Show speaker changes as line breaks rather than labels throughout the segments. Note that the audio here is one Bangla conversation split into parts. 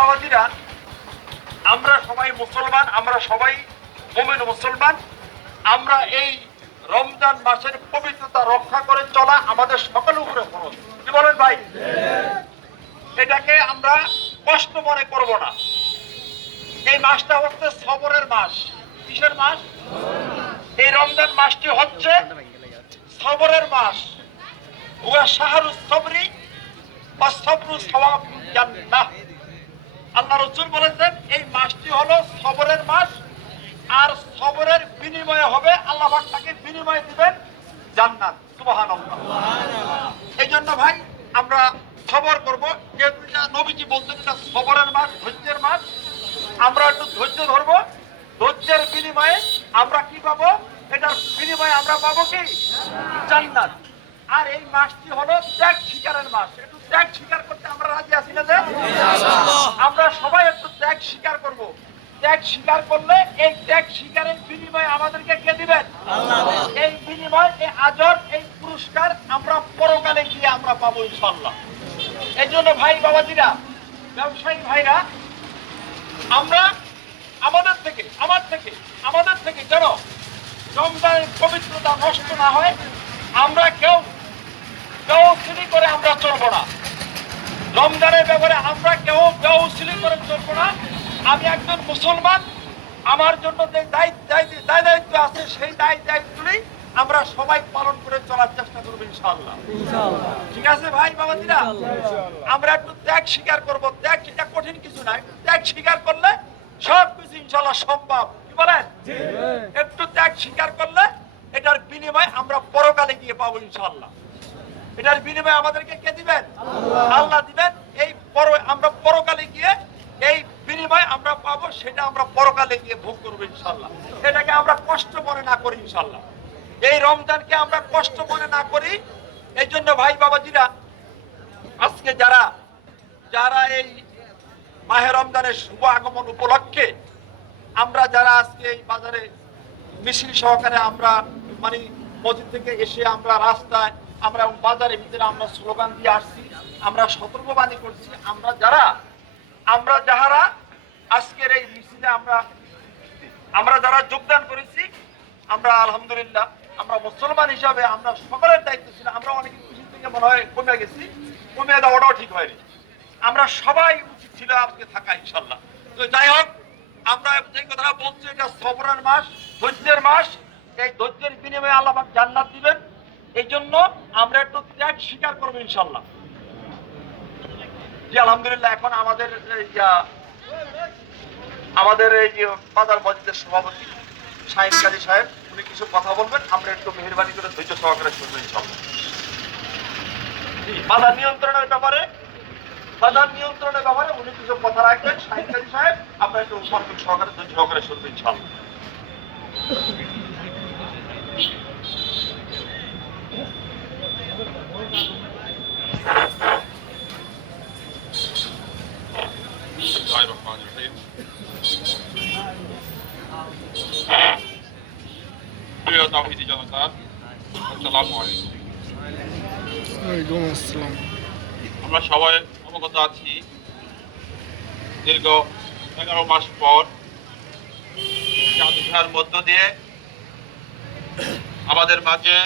বাবাজিরা, আমরা সবাই মুসলমান, আমরা সবাই মোমেন মুসলমান। আমরা এই রমজান মাসের পবিত্রতা রক্ষা করে চলা আমাদের সকলের উপরে ফরজ। কি বলেন ভাই? এটাকে আমরা কষ্ট মনে করব না। এই মাসটা হচ্ছে সবরের মাস। কিসের মাস? এই রমজান মাসটি হচ্ছে সবরের মাস। হুয়া শাহরু সবরি বা সবরু সওয়াব জান্নাহ। আল্লাহ রসুল বলেছেন এই মাসটি হলো সবরের মাস আর সবরের বিনিময়ে হবে আল্লাহ তাকে বিনিময় দিবেন জান্নাত। সুবহানাল্লাহ। এই জন্য ভাই আমরা সবর করব। যেহেতু নবীজি বলছেন এটা সবরের মাস ধৈর্যের মাস। আমরা একটু ধৈর্য ধরবো। ধৈর্যের বিনিময়ে আমরা কি পাবো? এটার বিনিময়ে আমরা পাবো কি? জান্নাত। আর এই মাসটি হলো ত্যাগ শিকারের মাস। একটু ত্যাগ স্বীকার করতে আমরা রাজি আছি না সবাই একটু ত্যাগ স্বীকার করব। ত্যাগ স্বীকার করলে এই ত্যাগ স্বীকারের বিনিময়ে আমাদেরকে কে দিবেন? এই বিনিময় এই আজর এই পুরস্কার আমরা পরকালে গিয়ে আমরা পাবো ইনশাল্লাহ এই জন্য ভাই বাবাজিরা ব্যবসায়ী ভাইরা আমরা আমাদের থেকে আমার থেকে আমাদের থেকে যেন রমজানের পবিত্রতা নষ্ট না হয় আমরা কেউ বেউসিলি করে আমরা চলবো না। রমজানের ব্যাপারে আমরা কেউ বেউসিলি করে চলবো না। আমি একজন মুসলমান আমার জন্য যে দায়িত্ব দায়িত্ব- দায় দায়িত্ব আছে সেই দায় দায়িত্বগুলি আমরা সবাই পালন করে চলার চেষ্টা করব ইনশাআল্লাহ। ঠিক আছে ভাই বাবাজিরা? আমরা একটু ত্যাগ স্বীকার করব। ত্যাগ এটা কঠিন কিছু না। একটু ত্যাগ স্বীকার করলে সব কিছু ইনশাল্লাহ সম্ভব। কি বলেন? একটু ত্যাগ স্বীকার করলে এটার বিনিময় আমরা পরকালে গিয়ে পাবো ইনশাল্লাহ এটার বিনিময়ে আমাদেরকে কে দিবেন? আল্লাহ দিবেন। এই পর আমরা পরকালে গিয়ে এই বিনিময় আমরা পাবো, সেটা আমরা পরকালে গিয়ে ভোগ করব ইনশাল্লাহ এটাকে আমরা কষ্ট মনে না করি ইনশাল্লাহ এই রমজানকে আমরা কষ্ট মনে না করি। এই জন্য ভাই বাবাজিরা, আজকে যারা যারা এই মাহে রমজানের শুভ আগমন উপলক্ষে আমরা যারা আজকে এই বাজারে মিছিল সহকারে আমরা মানে মসজিদ থেকে এসে আমরা রাস্তায় আমরা বাজারের ভিতরে আমরা স্লোগান দিয়ে আসছি, আমরা সতর্কবাণী করছি, আমরা যারা, আমরা যাহারা আজকের এই মিছিলে আমরা আমরা যারা যোগদান করেছি, আমরা আলহামদুলিল্লাহ, আমরা মুসলমান হিসাবে আমরা সকলের দায়িত্ব ছিল, আমরা অনেক খুশি থেকে মনে হয় কমে গেছি, কমে দেওয়াটাও ঠিক হয়নি। আমরা সবাই উচিত ছিল আজকে থাকা ইনশাল্লাহ তো যাই হোক, আমরা যে কথাটা বলছি, এটা সবরের মাস, ধৈর্যের মাস, এই ধৈর্যের বিনিময়ে আল্লাহ জান্নাত দিবেন। এই জন্য আমরা একটু ত্যাগ স্বীকার করব ইনশাল্লাহ জি, আলহামদুলিল্লাহ, এখন আমাদের আমাদের এই যে বাজার মসজিদের সভাপতি শাহিন কাজী সাহেব, উনি কিছু কথা বলবেন, আমরা একটু মেহরবানি করে ধৈর্য সহকারে শুনব ইনশাল্লাহ বাজার নিয়ন্ত্রণের ব্যাপারে, বাজার নিয়ন্ত্রণের ব্যাপারে উনি কিছু কথা রাখবেন। শাহিন কাজী সাহেব, আমরা একটু সহকারে ধৈর্য সহকারে শুনব ইনশাল্লাহ
আমরা সবাই অবগত আছি, দীর্ঘ এগারো মাস পর চাঁদার মধ্য দিয়ে আমাদের মাঝে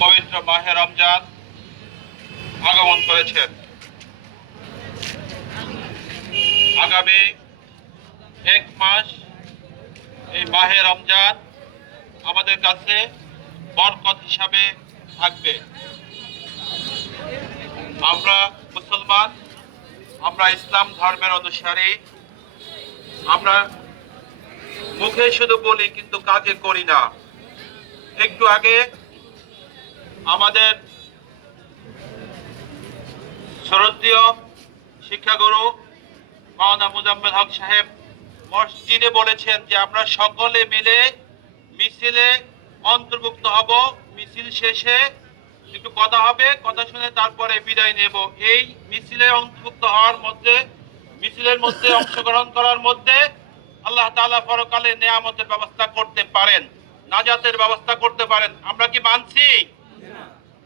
পবিত্র মাহে রমজান আগমন করেছেন আগামী এক মাস এই মাহে রমজান আমাদের কাছে বরকত হিসাবে থাকবে। আমরা মুসলমান, আমরা ইসলাম ধর্মের অনুসারী, আমরা মুখে শুধু বলি কিন্তু কাজে করি না। একটু আগে আমাদের শ্রদ্ধীয় শিক্ষাগুরু মাওলানা মুজাম্মেল হক সাহেব মসজিদে বলেছেন যে আমরা সকলে মিলে মিছিলে অন্তর্ভুক্ত হব, মিছিল শেষে একটু কথা হবে, কথা শুনে তারপরে বিদায় নেব। এই মিছিলে অন্তর্ভুক্ত হওয়ার মধ্যে, মিছিলের মধ্যে অংশগ্রহণ করার মধ্যে আল্লাহ তাআলা পরকালে নেয়ামতের ব্যবস্থা করতে পারেন, নাজাতের ব্যবস্থা করতে পারেন। আমরা কি মানছি?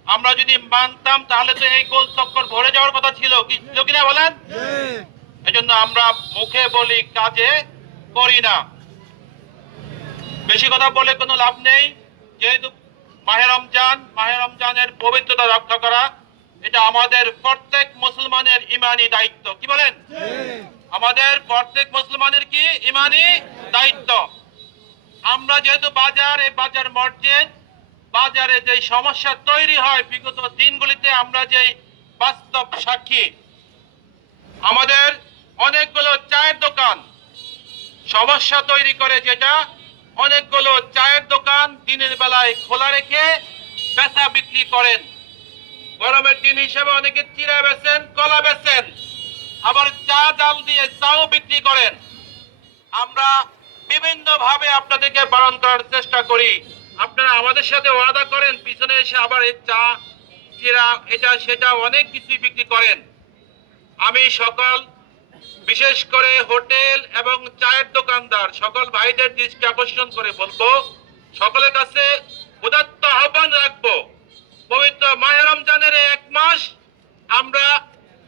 আমরা যদি মানতাম তাহলে তো এই গোল চক্কর ভরে যাওয়ার কথা ছিল। কি ছিল কিনা বলেন? এজন্য আমরা মুখে বলি কাজে করি না। বেশি কথা বলে কোনো লাভ নেই। যেহেতু মাহে রমজান মাহে রমজানের পবিত্রতা রক্ষা করা এটা আমাদের প্রত্যেক মুসলমানের ইমানি দায়িত্ব। কি বলেন? আমাদের প্রত্যেক মুসলমানের কি? ইমানি দায়িত্ব। আমরা যেহেতু বাজার এই বাজার মসজিদ বাজারে যে সমস্যা তৈরি হয় বিগত দিনগুলিতে আমরা যে বাস্তব সাক্ষী, আমাদের অনেকগুলো চায়ের দোকান সমস্যা তৈরি করে যেটা অনেকগুলো চায়ের দোকান দিনের বেলায় খোলা রেখে বেচা বিক্রি করেন। গরমের দিন হিসেবে অনেকে চিরা বেচেন, কলা বেচেন, আবার চা জাল দিয়ে চাও বিক্রি করেন। আমরা বিভিন্ন ভাবে আপনাদেরকে বারণ করার চেষ্টা করি। আপনারা আমাদের সাথে ওয়াদা করেন, পিছনে এসে আবার চা, চিরা, এটা, সেটা অনেক কিছুই বিক্রি করেন। আমি সকল, বিশেষ করে হোটেল এবং চায়ের দোকানদার, সকল ভাইদের দৃষ্টি আকর্ষণ করে বলব, সকলের কাছে উদাত্ত আহ্বান রাখব, পবিত্র মাহে রমজানের এক মাস আমরা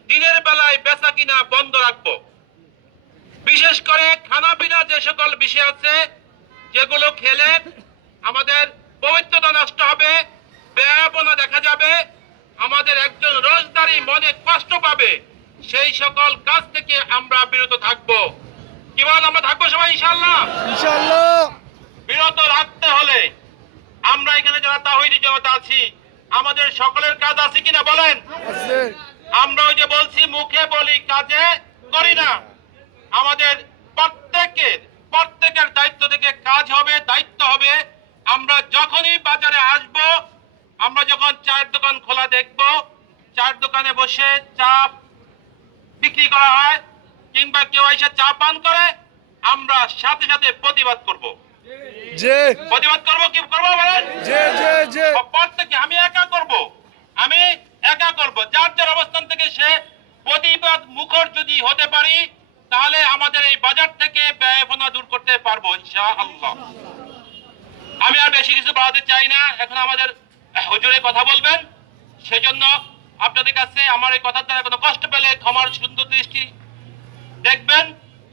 দিনের বেলায় বেচা কিনা বন্ধ রাখব। বিশেষ করে খানা পিনা যে সকল বিষয় আছে, যেগুলো খেলে আমাদের পবিত্রতা নষ্ট হবে ব্যয়াপনা দেখা যাবে আমাদের একজন রোজদারি মনে কষ্ট পাবে সেই সকল কাজ থেকে আমরা বিরত থাকব। কি বল আমরা থাকব সবাই ইনশাল্লাহ
ইনশাআল্লাহ।
বিরত রাখতে হলে আমরা এখানে যারা তাহিদি জনতা আছি আমাদের সকলের কাজ আছে কিনা বলেন? আমরা ওই যে বলছি মুখে বলি কাজে করি না। আমাদের প্রত্যেকের প্রত্যেকের দায়িত্ব থেকে কাজ হবে দায়িত্ব হবে আমরা যখনই বাজারে আসব আমরা যখন চায়ের দোকান খোলা দেখব চায়ের দোকানে বসে চা বিক্রি করা হয় কিংবা কেউ এসে চা পান করে আমরা সাথে সাথে প্রতিবাদ করব।
যে
প্রতিবাদ করব কি করব বলেন?
যে যে যে
প্রত্যেকে আমি একা করব। আমি একা করব। যার যার অবস্থান থেকে সে প্রতিবাদ মুখর যদি হতে পারি তাহলে আমাদের এই বাজার থেকে ব্যয়পনা দূর করতে পারব ইনশাআল্লাহ। আমি আর বেশি কিছু বাড়াতে চাই না। এখন আমাদের হুজুরে কথা বলবেন। সেজন্য আপনাদের কাছে আমার এই কথার দ্বারা কোনো কষ্ট পেলে ক্ষমার সুন্দর দৃষ্টি দেখবেন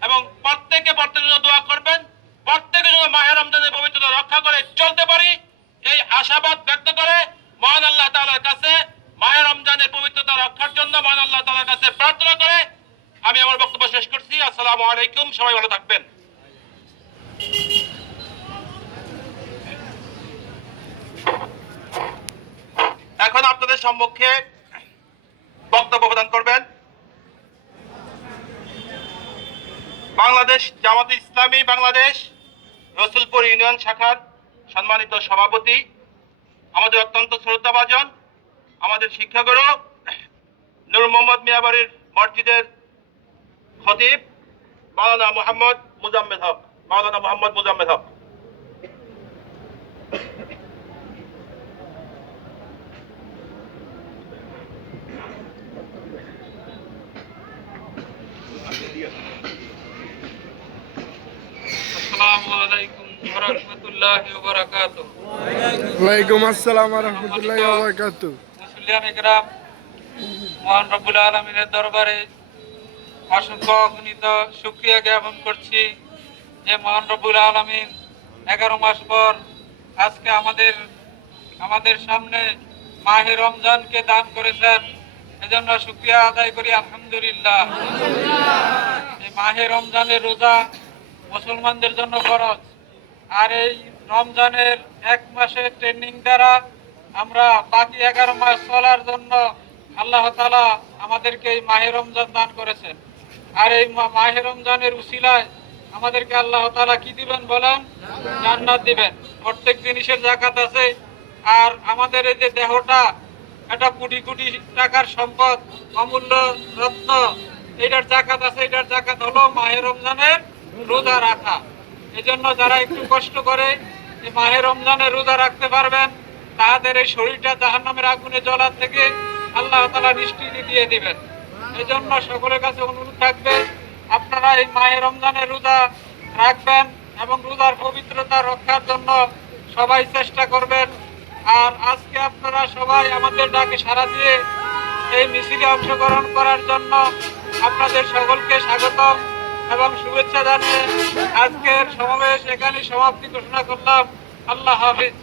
এবং প্রত্যেকে প্রত্যেকের জন্য দোয়া করবেন। প্রত্যেকের জন্য মাহের রমজানের পবিত্রতা রক্ষা করে চলতে পারি। এই আশাবাদ ব্যক্ত করে মহান আল্লাহ তালার কাছে মাহের রমজানের পবিত্রতা রক্ষার জন্য মহান আল্লাহ তালার কাছে প্রার্থনা করে আমি আমার বক্তব্য শেষ করছি। আসসালামু আলাইকুম। সবাই ভালো থাকবেন। এখন আপনাদের সম্মুখে বক্তব্য প্রদান করবেন। বাংলাদেশ জামাত ইসলামী বাংলাদেশ রসুলপুর ইউনিয়ন শাখার সম্মানিত সভাপতি, আমাদের অত্যন্ত শ্রদ্ধাভাজন, আমাদের শিক্ষাগুরু নূর মোহাম্মদ মিয়াবাড়ির মসজিদের খতিব, মাওলানা মোহাম্মদ মুজাম্মেদ হক, মাওলানা মোহাম্মদ মুজাম্মেদ হক
আসসালামু আলাইকুম ওয়া রাহমাতুল্লাহি ওয়া বারাকাতুহু
ওয়ালাইকুম আসসালাম রাহমাতুল্লাহি ওয়া বারাকাতুহু।
মুসলিয়ান ইকরাম মহান রব্বুল আলমিনের দরবারে অসংখ্য অগণিত শুক্রিয়া জ্ঞাপন করছি যে মহান রব্বুল আলমিন এগারো মাস পর আজকে আমাদের আমাদের সামনে মাহে রমজানকে দান করেছেন। এজন্য শুক্রিয়া আদায় করি আলহামদুলিল্লাহ। মাহে রমজানের রোজা মুসলমানদের জন্য খরচ আর এই রমজানের এক মাসের ট্রেনিং দ্বারা আমরা বাকি এগারো মাস চলার জন্য আল্লাহ তালা আমাদেরকে এই মাহে রমজান দান করেছেন। আর এই মাহে রমজানের উসিলায় আমাদেরকে আল্লাহ তালা কি দিবেন বলেন? জান্নাত দিবেন। প্রত্যেক জিনিসের জাকাত আছে। আর আমাদের এই যে দেহটা, একটা কোটি কোটি টাকার সম্পদ, অমূল্য রত্ন এটার জাকাত আছে এটার জাকাত হলো মাহে রমজানের রোজা রাখা। এই জন্য যারা একটু কষ্ট করে এই মাহে রমজানে রোজা রাখতে পারবেন তাদের এই শরীরটা জাহান নামের আগুনে জ্বলার থেকে আল্লাহ তালা নিষ্কৃতি দিয়ে দিবেন। এই জন্য সকলের কাছে অনুরোধ থাকবে, আপনারা এই মাহে রমজানের রোজা রাখবেন এবং রোজার পবিত্রতা রক্ষার জন্য সবাই চেষ্টা করবেন। আর আজকে আপনারা সবাই আমাদের ডাকে সাড়া দিয়ে এই মিছিলে অংশগ্রহণ করার জন্য আপনাদের সকলকে স্বাগতম। এবং শুভেচ্ছা জানিয়ে আজকের সমাবেশ এখানে সমাপ্তি ঘোষণা করলাম। আল্লাহ হাফিজ।